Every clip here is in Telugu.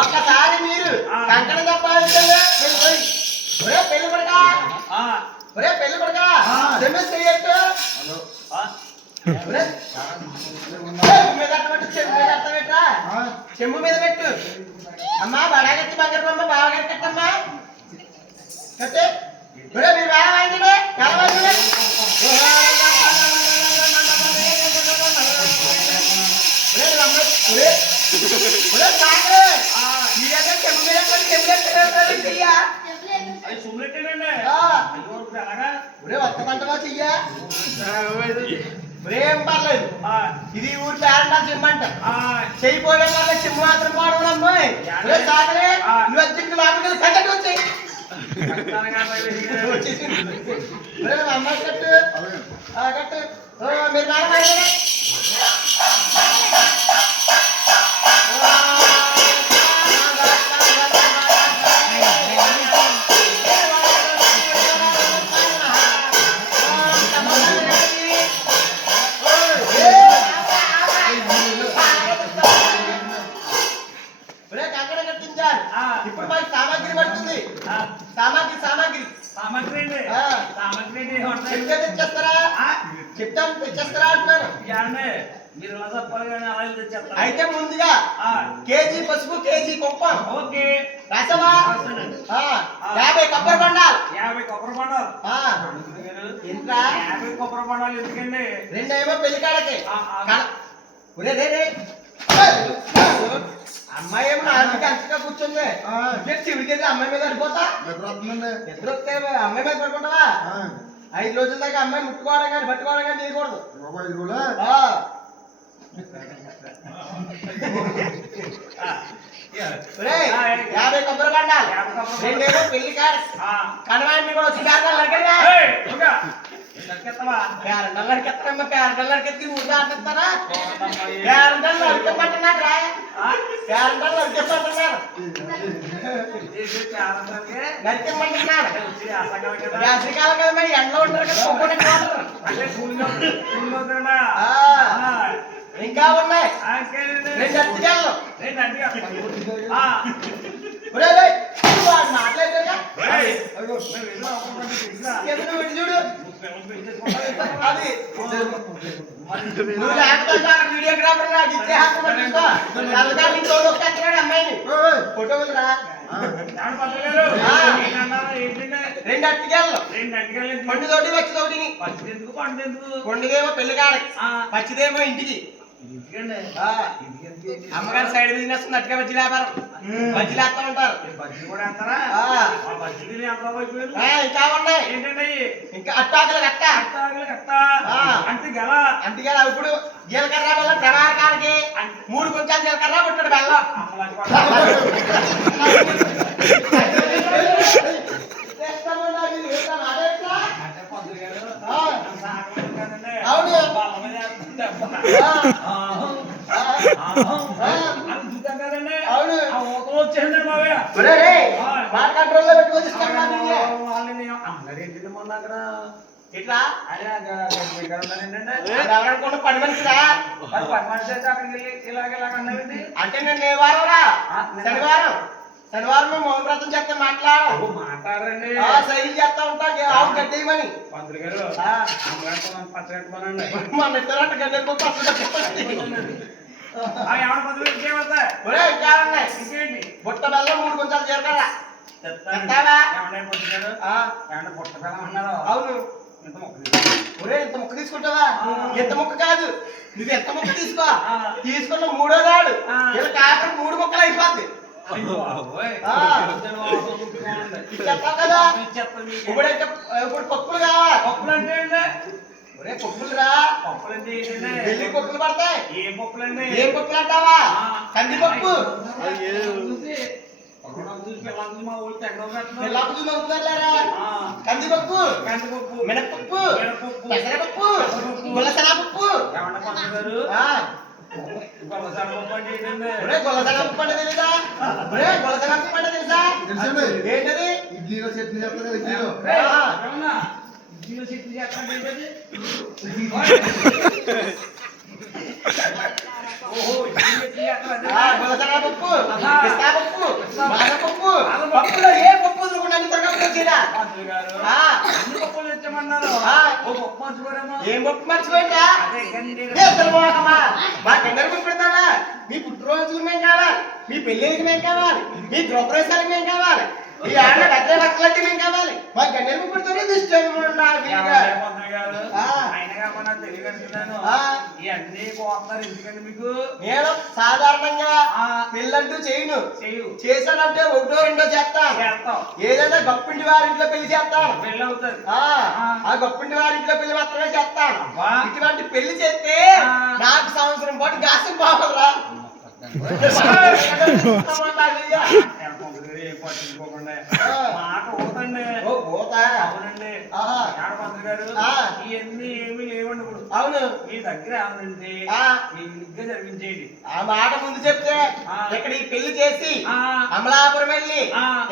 ఒక్కసారి మీరు కంకణ చెప్పాల్సిందే. పెళ్లి కొడక పెళ్లి కొడక చెయ్యట్టు చెంబు మీద పెట్టు. అమ్మా బాగా కట్టి బంగారు బొమ్మ బాగా కట్టమ్మా కట్టే. మీరు వేళ వాయించండి వస్తమంటవా చెయ్యా ఏం పర్లేదు. ఇది ఊరి పేరంటా చెమ్మంట చెయ్యిపోయడం వల్ల చెమ్ము మాత్రం పాడడం అమ్మాయి సాగలే. నువ్వు వచ్చి మాకు కట్టట్టు వచ్చాయి అమ్మాయి కట్టు కట్టు. మీరు బాగా ఇప్పుడు మనకి సామాగ్రి పడుతుంది. సామాగ్రి సామాగ్రి సామాగ్రి చెప్తే తెచ్చేస్తారా? చెప్తాను తెచ్చేస్తారా అంటున్నాను. అయితే ముందుగా కేజీ పసుపు, కేజీ కుప్పం, రసమా 50 కొబ్బరి బండాలు. 50 కొబ్బరి బండాలు ఎంత? 50 కొబ్బరి బండాలు ఎందుకండి? 2 ఏమో పెళ్లికాడకి. అమ్మాయి ఏమో నాలుగు అంతగా కూర్చుంది. చివిడికి అమ్మాయి మీద పడిపోతా. నిద్ర వస్తే అమ్మాయి మీద పడుకుంటావా? 5 రోజుల దాకా అమ్మాయి ముట్టుకోవడం కానీ పట్టుకోవడం కానీ చేయకూడదు. 50 కొబ్బరి బండాలు, 2 ఏమో పెళ్లి కాడ కడవాడిని కూడా వచ్చి పేరంటల్లరికి ఊరు ఆడుతారా? పేరంటల్లు అడిగేమంటున్నారు రా, పేరంటల్లు అడిగేమంటున్నారు, నరికేమంటున్నారు. వేసవికాలం కదా మరి ఎండలో ఉంటారు కదా. ఇంకా ఉన్నాయి 2 అట్టికాళ్ళు. మాట్లాడేగా చూడు అది నువ్వు లేకపోతే వీడియోగ్రాఫర్ నాకు ఇచ్చే హక్కు అమ్మాయిని ఫోటో రా. 2 అట్టికాళ్ళు, పండుతోటి వచ్చితోటిని. పండుగేమో పెళ్లి కాడకి, పచ్చిదేమో ఇంటికి. అమ్మగారు సైడ్ బిజినెస్ ఉంది, అట్టుగా బజ్జీ వ్యాపారం. బజ్జీలు వేస్తా ఉంటారు. ఇంకా ఉన్నాయి ఏంటండి? ఇంకా అట్టాకులు కట్ట అంటిగల. ఇప్పుడు జీలకర్ర బెల్లం ప్రమాణకానికి 3 కొంచాలు జీలకర్ర పుట్టాడు బెల్లం. అవును కంట్రోల్లో పెట్టుకొని ఇట్లా 10 మనిషిరా. అంటే నేను ఏ వారం రా? శనివారం మౌనవ్రతం చేస్తే మాట్లాడండి, సైకిల్ చేస్తా ఉంటా. ఆవు గడ్డేయమని మన ఇద్దరంట గడ్డ బుట్ట బెల్లం 3 కొంచెం చేరకరా. అవును. ఇంత ముక్క తీసుకుంటావా? ఎంత ముక్క కాదు, నువ్వు ఎంత ముక్క తీసుకో. తీసుకున్న 3వ నాడు ఇలా కాకుండా 3 ముక్కలు అయిపోద్ది కదా. ఇప్పుడు పప్పులు కావాలి. పప్పులు అంటే పప్పులు రా. పప్పులు అంటే పెళ్లి పప్పులు పడతాయి. ఏం పప్పులు అండి? ఏం పప్పులు అంటావా? కందిపప్పు, కందిపప్పు, మినపప్పు, పెసరపప్పు, గుల్లశనగపప్పు. గొల్లశనగపప్పు అంటే తెలీదా? గొల్లశనగపప్పు అంటే తెలుసా? ఏంటది? ఇడ్లీలో చట్నీ చేస్తారు. ఇడ్లీలో చట్నీ చేస్తాను. పప్పు, పిస్తా పప్పు, బాదం పప్పు, పప్పులో ఏ పప్పు వదలకుండా అన్ని తరగతి వచ్చేదా? పంతులు గారు అన్ని పప్పులు తెచ్చమన్నారు. ఓ పప్పు మర్చిపోయారేమో. ఏం పప్పు మర్చిపోయిందా? అదే గండి. మా కిందరు పప్పు పెడతావా? మీ పుట్టినరోజులకు మేము కావాలి, మీ పెళ్ళిళ్ళకి మేము కావాలి, మీ గృహప్రవేశాలకు మేము కావాలి, ఈ ఆడ పెద్ద భక్తులకి మేము కావాలి. మా గండెలు పప్పు పెడతానే దిష్టం పంతులు గారు అయినగా మన తెలియగలుగుతున్నాను. ఇవన్నీ పోతున్నారు ఎందుకండి మీకు? నేను సాధారణంగా పెళ్ళంటూ చేయను. చేశానంటే ఒకటో రెండో చేస్తాను. ఏదైనా గొప్పింటి వారింట్లో పెళ్లి చేస్తాను. పెళ్ళి అవుతుంది. ఆ గొప్పింటి వారింట్లో పెళ్లి మాత్రమే చేస్తాను. ఇటువంటి పెళ్లి చేస్తే నాకు సంవత్సరం పాటు గాసం బాగుందిరా. పట్టించుకోకుండా మాట ఊతండి. అవునండి. పంతులు గారు ఇవన్నీ ఏమీ లేవండి. ఇప్పుడు అవును మీ దగ్గర ఏమనంటే మీ ఇంటిగా జరిపించేయండి. ఆ మాట ముందు చెప్తే ఇక్కడ ఈ పెళ్లి చేసి అమలాపురం వెళ్ళి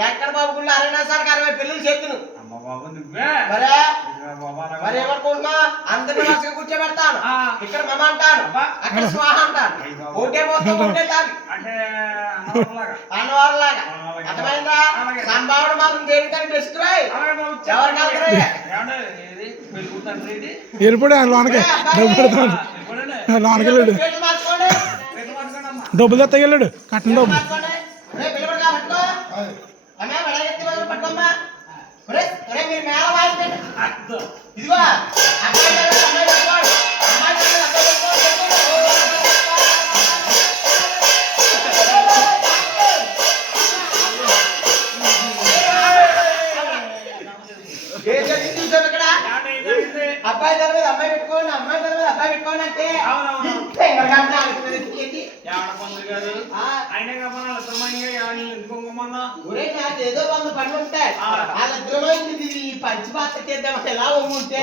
ఎక్కడ బాబు గుళ్ళు అరణ్యసారికి 60 పెళ్లిళ్ళు చేతును. అమ్మ బాబు నువ్వే మరి ఏమనుకుంటున్నా? అందరినీ మంచిగా కూర్చోబెడతాను. ఇక్కడ మమ అంటాను, అక్కడ స్వాహ అంటాను. ఒకటే మొత్తం ఒకటే తాగి అంటే అన్నవారులాగా. అర్థమైందా? సంభావన మాత్రం దేనికని బెస్ట్ రాయ్. ఎవరు కలగరే వెళ్ళిపోయి లోనకి లోనకి వెళ్ళాడు. డబ్బులు తెత్తకి వెళ్ళాడు. కట్టిన డబ్బు మీరు మేళ వాయిస్ ఇదిగో అబ్బాయి తల మీద అమ్మాయి పెట్టుకోండి, అమ్మాయి తల మీద అబ్బాయి పెట్టుకోండి అంటే ఏదో 100 పనులు ఉంటాయి. వాళ్ళిద్దరమై పంచపాత్ర చేద్దాం ఎలా ఉంటే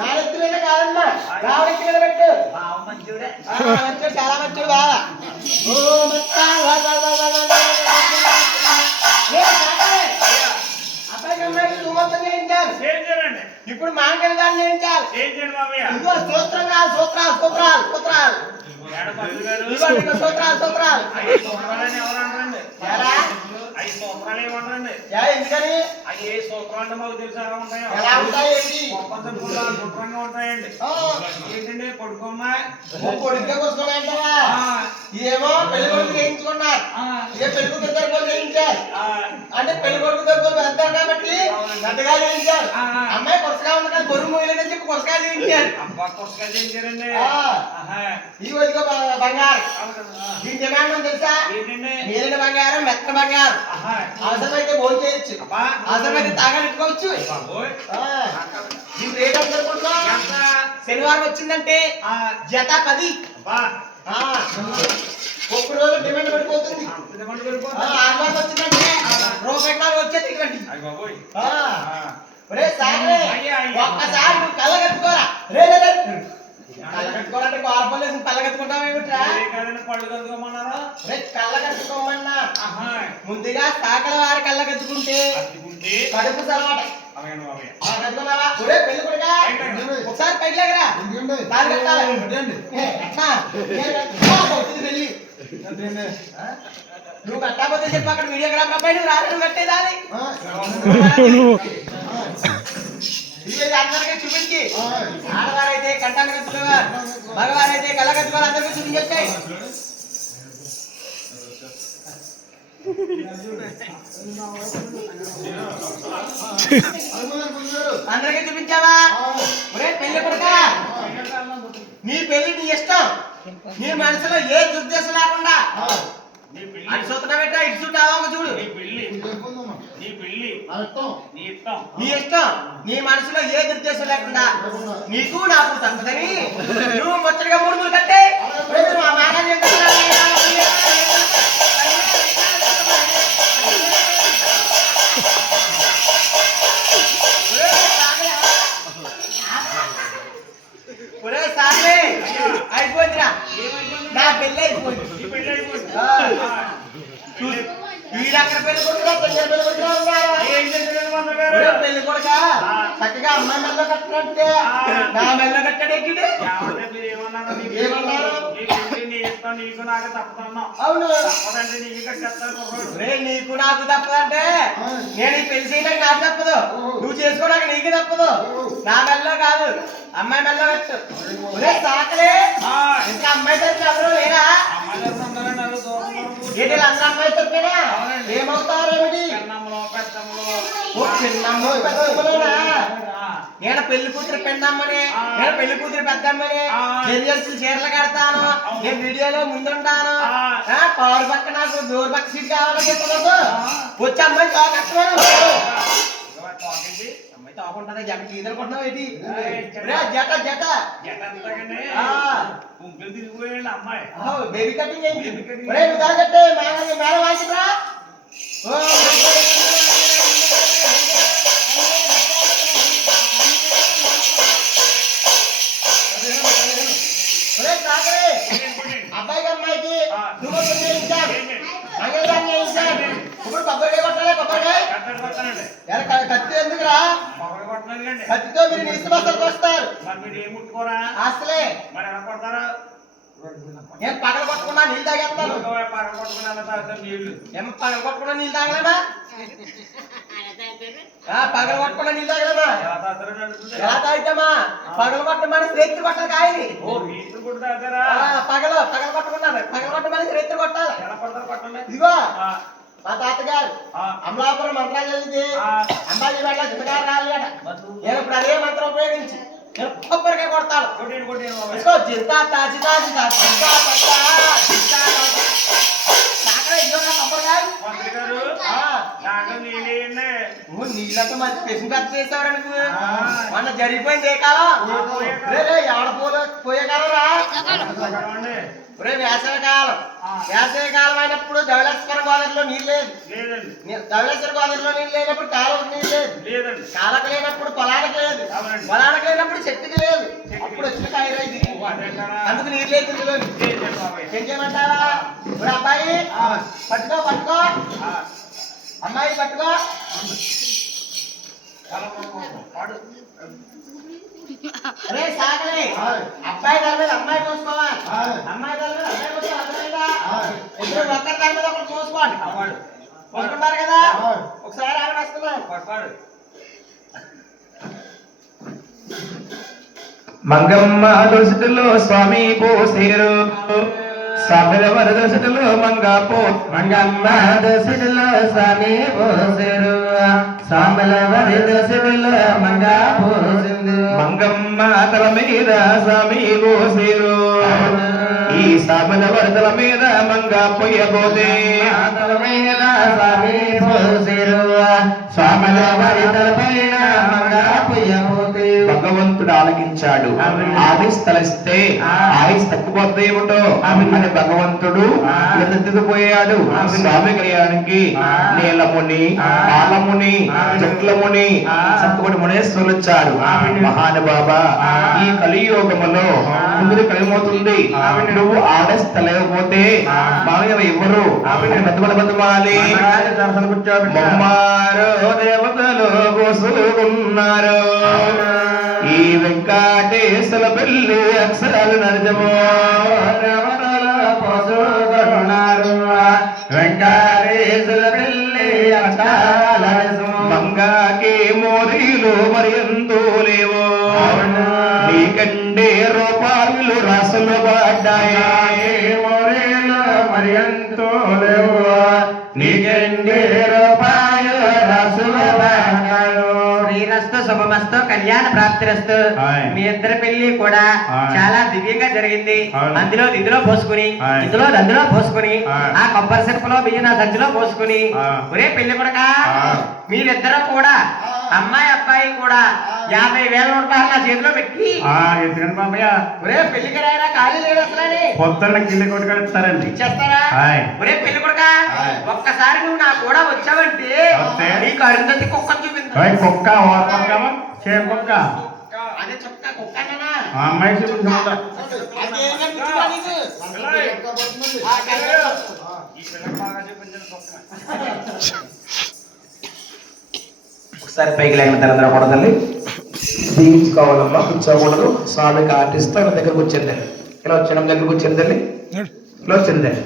నాలెత్తి మీద కాదమ్మా, రావెత్తి మీద పెట్టు. మంచోడు, చాలా మంచోడు బాగా. అబ్బాయికి అమ్మాయికి సుమంతం చేయించాలి. ఇప్పుడు మాంగళ్య దాన్ని చేయించాలి. ఇదిగో సూత్రం కాదు, సూత్రాలు సూత్రాలు సూత్రాలు సూత్రాలు సూత్రాలు. ఎందుకని ఏ సూత్రాలు అంటే మాకు తెలుసు ఎలా ఉంటాయో. ఎలా ఉంటాయి? గుట్రంగా ఉంటాయండి. ఏంటంటే పడుకోమ్మా పొడిగ్గా కూర్చున్నాయంటావా? ఏమో పెళ్లి కొడుకు చేయించుకున్నారు, ఇదే పెళ్లి కూతురు తరపులు చేయించారు. అంటే పెళ్లి కొడుకు తరపులు వెళ్తారు కాబట్టి గడ్డగా చేయించారు. అమ్మాయి కొరసగా ఉంది కానీ బొరుగు మోయలేదని చెప్పి కొరసగా చేయించారు. అబ్బా కొరసగా చేయించారండి. ఈ రోజుకో బంగారం దీని డిమాండ్ తెలుసా? మీరిన బంగారం, మెత్త బంగారం. అవసరమైతే భోజనం చేయొచ్చు, అవసరమైతే తాగట్టుకోవచ్చు. దీని రేట్ ఎంత అనుకుంటున్నాం? శనివారం వచ్చిందంటే జత 10. ఒక్క రోజు డిమాండ్ పడిపోతుంది. ఆదివారం వచ్చిందంటే రూపాయలు వచ్చేది. ఇటువంటి ఒక్కసారి నువ్వు కళ్ళ కట్టుకోరా. కళ్ళ కట్టుకోవాలంటే గోరపల్లి కళ్ళ కట్టుకుంటావేమిట్రా? పళ్ళు కట్టుకోమన్నారా? కళ్ళ కట్టుకోమన్నా ముందుగా సాకల వారి కళ్ళ కట్టుకుంటే కడుపు సలవాట. పెళ్లి కొడుకా ఒకసారి పైకి లేకరా. పెళ్లి నువ్వు కట్టకపోతే చెప్పి అక్కడ వీడియోగ్రాఫర్ అబ్బాయి నువ్వు రాదు, నువ్వు కట్టేదాని. అందరికీ చూపించి ఆడవారైతే కంటాలు కట్టుకోవాలి, మగవారైతే కళ్ళ కట్టుకోవాలి. అందరికీ చూపించాయి. అందరికీ చూపించావా? పెళ్లి కొడుకా నీ పెళ్లి నీ ఇష్టం, నీ మనసులో ఏ దుర్దేశం లేకుండా అటు చూస్తున్నా పెట్టా, ఇటు చూడావా చూడు. నీ ఇష్టం, నీ మనసులో ఏ దుర్దేశం లేకుండా నీకు నాకు తప్పదని నువ్వు ముచ్చటగా 3 ముళ్ళు కట్టే మా మేనేజ్ అయిపోయిందిరా. నా పెళ్ళి అయిపోయింది. వీడు అక్కడ పెళ్లి కొడుకురా, పెళ్లి కొడుకురా. పెళ్లి కొడుక చక్కగా అమ్మాయి మెల్ల కట్టినట్టే నా మెల్ల కట్టాడు ఎక్కిడు. ఏమంటే మీరు ఏమన్నారు? ఏమన్నారు? నీకు నాకు తప్పుతున్నావు. అవును. తప్పదంటే నీకు కట్టేస్తారు. రే నీకు నాకు తప్పదంటే నేను ఈ పెళ్లి చేయడానికి నాకు తప్పదు, నువ్వు చేసుకోవడానికి నీకు తప్పదు. నా మెల్ల కాదు అమ్మాయి మెల్ల పెట్టు. రే సాకలే ఇంకా అమ్మాయి తరపు ఎవరు లేరా? ఏంటి అందరూ అమ్మాయి తప్పేనా? ఏమవుతారు ఏమిటి? చిన్నమ్మ పెద్దమ్మలేనా? నేను పెళ్లి కూతురు పెద్దమ్మని, నేను పెళ్లి కూతురు పెద్దమ్మని, జెరియల్స్ చీరలు కడతాను, నేను వీడియోలో ముందుంటాను. పవర్ పక్క నాకు డోర్ పక్క సీట్ కావాలని చెప్పలేదు. వచ్చి అమ్మాయి తాకట్టున్నాను. అమ్మాయి తాకుంటుందా? జట గీదనుకుంటున్నావు ఏంటి? జట జట అమ్మాయి బేబీ కటింగ్ ఏంటి? కట్టే మేడం వాసిరా. అబ్బాయికి అమ్మాయికి ఇప్పుడు కొబ్బరికాయ కొట్టాలి. కొబ్బరికాయ కత్తి ఎందుకురా? కత్తితో మీరు నీటి బస్తలు వస్తారు అసలే. నేను పగల కొట్టుకున్నా నీళ్ళు తాగేస్తాను. ఏమో పగల కొట్టుకున్నా నీళ్ళు తాగలేమా? పగల కొట్టుకున్నా నీళ్ళు తాగలేమా? ఎలా తాగుతామా? పగల కొట్టమని రేత్రి కొట్టాలి కాయని. పగల పగల కొట్టుకున్నాను. పగల కొట్టమని రేత్రి కొట్టాలి. ఇదిగో మా తాతగారు అమలాపురం మంత్రాలు చదివింది. అంబాజీ వెళ్ళ జిమ్మగారు రాలేట. నేను ఇప్పుడు అదే మంత్రం ఉపయోగించి నేను కొబ్బరికాయ కొడతాను. నీళ్ళంతా మంచి పెసుగు కథ చేసేవారు నువ్వు. మొన్న జరిగిపోయింది ఏ కాలం? ఎవడ పోయే కాలం రా. వేసవి కాలం. వేసవి కాలం అయినప్పుడు ధవళేశ్వర గోదావరిలో నీళ్ళు లేదు. ధవళేశ్వర గోదావరిలో నీళ్ళు లేనప్పుడు కాలం నీళ్ళు లేదు. కాలకు లేనప్పుడు పొలానికి లేదు. పొలానికి లేనప్పుడు చెట్టుకి లేదు. అప్పుడు వచ్చిన కాయరా ఇది. అందుకు నీళ్ళు లేదు. ఇందులో ఏం చేయమంటావా? ఇప్పుడు అబ్బాయి పట్టుకో పట్టుకో, అమ్మాయి పట్టుకో. అరే సాగలే. అబ్బాయి దాని మీద అమ్మాయి పోసుకోవాలి, అమ్మాయి దాని మీద అబ్బాయి పోసుకోవాలి. ఇద్దరు ఒక్కరి దాని మీద ఒకరు పోసుకోండి. పోసుకుంటారు కదా? ఒకసారి ఆవిడ వస్తున్నాం. మంగమ్మ దోసటిలో స్వామి పోసేరు, స్వామిల వర దోసటిలో మంగమ్మ దోసటిలో స్వామి పోసేరు, స్వామిల వర దోసటిలో మంగమ్మ తల మీద స్వామి పోసేరు. ఈ స్వామిల వరదల మీద మంగ పోయబోతే తల మీద స్వామి పోసేరు, స్వామిల వరదల పైన మంగ పోయబోతే భగవంతుడు ఆలకించాడు. ఆయుష్ తలస్తే ఆయుష్ తక్కువ ఏమిటో అని భగవంతుడు ఎదుగుపోయాడు. స్వామి కళ్యాణానికి నీలముని, పాలముని, చెట్లముని, సత్తుపడి మునేశ్వరులు వచ్చాడు. మహానుభావ, ఈ కలియుగములో ముందు కలిమవుతుంది. నువ్వు ఆడస్ తలేకపోతే మామయ్య ఇవ్వరు. బతుమాలి బొమ్మారో దేవతలు కోసుకున్నారు. ఈ వెంకటేశ్వర పెళ్లి అక్షరాలు నరజమో దేవతలు కోసుకున్నారు. వెంకటేశ్వర పెళ్లి అక్షరాలు మంగాకి మోరీలు మరి ఎంతో లేవో. నీకంటే రూపాయలు రాసులు పడ్డాయి. మోరీలు మరి ఎంతో లేవో. నీకంటే రూపాయలు రాసులు పడ్డాయి. శ్రీరస్తు శుభమస్తు కళ్యాణ ప్రాప్తిరస్తు. మీ ఇద్దరి పెళ్లి కూడా చాలా దివ్యంగా జరిగింది. ఇందులో పోసుకుని అందులో పోసుకుని ఆ కొబ్బరి సిరపలో బియ్యం సంచిలో పోసుకుని ఒరే పెళ్లి కొడక మీరిద్దరూ కూడా అమ్మాయి అబ్బాయి కూడా 50,000 రూపాయలు నా చేతిలో పెట్టి ఎందుకండి బాబయ్య ఒరే పెళ్లికి రాయరా ఖాళీ లేదు అసలు పొద్దున్న కింద కొట్టుకెళ్తారండి. ఇచ్చేస్తారా? ఒరే పెళ్లి కొడక ఒక్కసారి నువ్వు నా కూడా వచ్చావంటే నీకు అరుంధతి కుక్క చూపించు. కుక్క కుక్క అదే చొక్క కుక్క అమ్మాయి ఒకసారి పైకి లేకపోతే అందరూ కూడా తల్లి దీవించుకోవాలమ్మా, కూర్చోకూడదు. స్వామికి ఆర్టిస్ట్ ఆయన దగ్గరకు వచ్చిందండి. ఇలా వచ్చిన దగ్గరకు వచ్చిందండి, ఇలా వచ్చిందండి.